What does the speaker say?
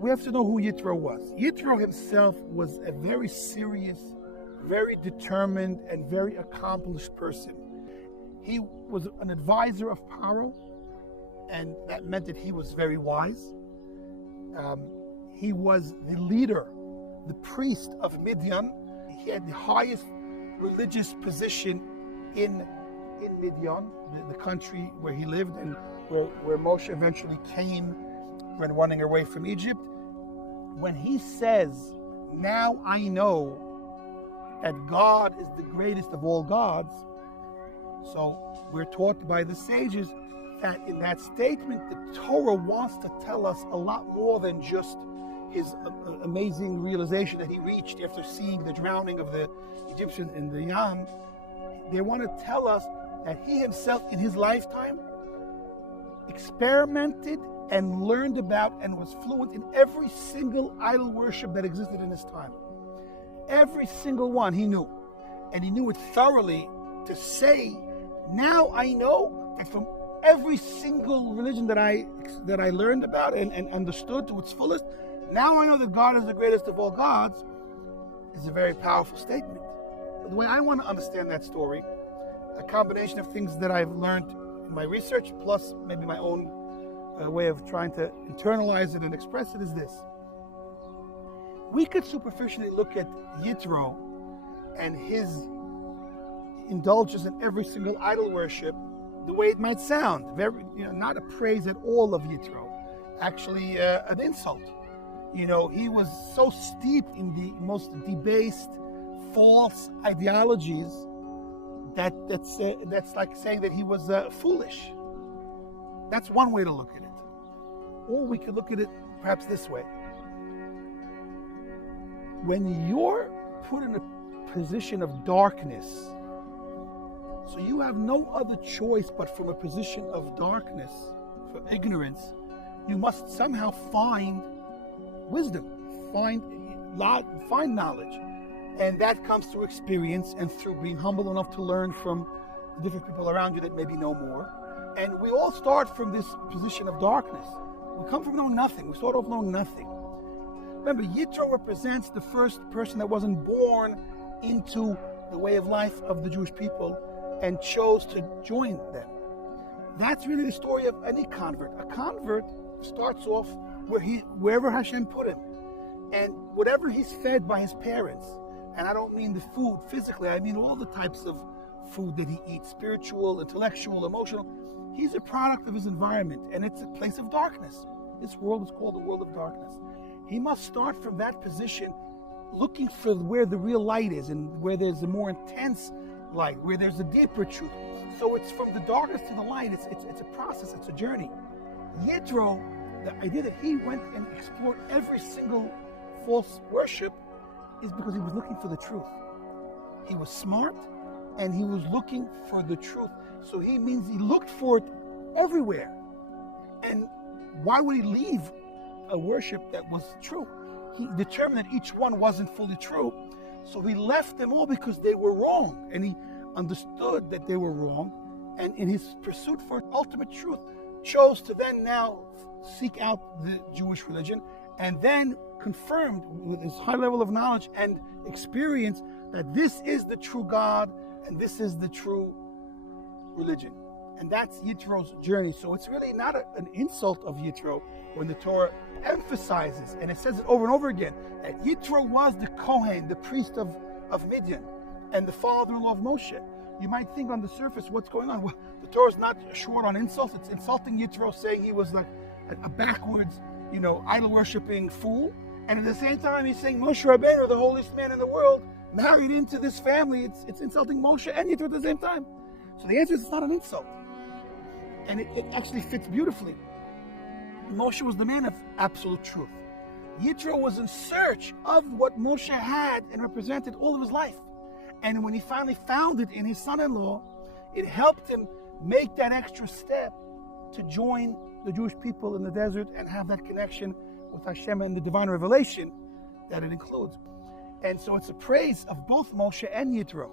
we have to know who Yithro was. Yithro himself was a very serious, very determined, and very accomplished person. He was an advisor of Paro, and that meant that he was very wise. He was the leader, the priest of Midian. He had the highest religious position in Midian, the country where he lived and where Moshe eventually came when running away from Egypt. When he says, "Now I know that God is the greatest of all gods," so we're taught by the sages that in that statement, the Torah wants to tell us a lot more than just his amazing realization that he reached after seeing the drowning of the Egyptians in the Yam. They want to tell us that he himself in his lifetime experimented and learned about and was fluent in every single idol worship that existed in his time. Every single one he knew. And he knew it thoroughly to say, "Now I know that from every single religion that I learned about and understood to its fullest, now I know that God is the greatest of all gods," is a very powerful statement. The way I want to understand that story, a combination of things that I've learned in my research, plus maybe my own way of trying to internalize it and express it, is this. We could superficially look at Yithro and his indulgence in every single idol worship the way it might sound, very, not a praise at all of Yithro, actually an insult. He was so steeped in the most debased, false ideologies that's like saying that he was foolish. That's one way to look at it. Or we could look at it perhaps this way. When you're put in a position of darkness, so you have no other choice but from a position of darkness, for ignorance, you must somehow find wisdom, find knowledge. And that comes through experience and through being humble enough to learn from the different people around you that maybe know more. And we all start from this position of darkness. We come from knowing nothing. We start off knowing nothing. Remember, Yithro represents the first person that wasn't born into the way of life of the Jewish people and chose to join them. That's really the story of any convert. A convert starts off wherever Hashem put him. And whatever he's fed by his parents, and I don't mean the food physically, I mean all the types of food that he eats, spiritual, intellectual, emotional. He's a product of his environment, and it's a place of darkness. This world is called the world of darkness. He must start from that position, looking for where the real light is and where there's a more intense light, where there's a deeper truth. So it's from the darkness to the light. It's a process, it's a journey. Yithro, the idea that he went and explored every single false worship is because he was looking for the truth. He was smart and he was looking for the truth. So he means he looked for it everywhere. And why would he leave a worship that was true? He determined that each one wasn't fully true. So he left them all because they were wrong. And he understood that they were wrong. And in his pursuit for ultimate truth, chose to then now seek out the Jewish religion, and then confirmed with his high level of knowledge and experience that this is the true God and this is the true religion. And that's Yithro's journey. So it's really not an insult of Yithro when the Torah emphasizes, and it says it over and over again, that Yithro was the Kohen, the priest of Midian, and the father-in-law of Moshe. You might think on the surface, what's going on? Well, the Torah is not short on insults. It's insulting Yithro, saying he was like a backwards, idol-worshipping fool. And at the same time, he's saying Moshe Rabbeinu, the holiest man in the world, married into this family. It's insulting Moshe and Yithro at the same time. So the answer is it's not an insult. And it actually fits beautifully. Moshe was the man of absolute truth. Yithro was in search of what Moshe had and represented all of his life. And when he finally found it in his son-in-law, it helped him make that extra step to join the Jewish people in the desert and have that connection with Hashem and the divine revelation that it includes. And so it's a praise of both Moshe and Yithro.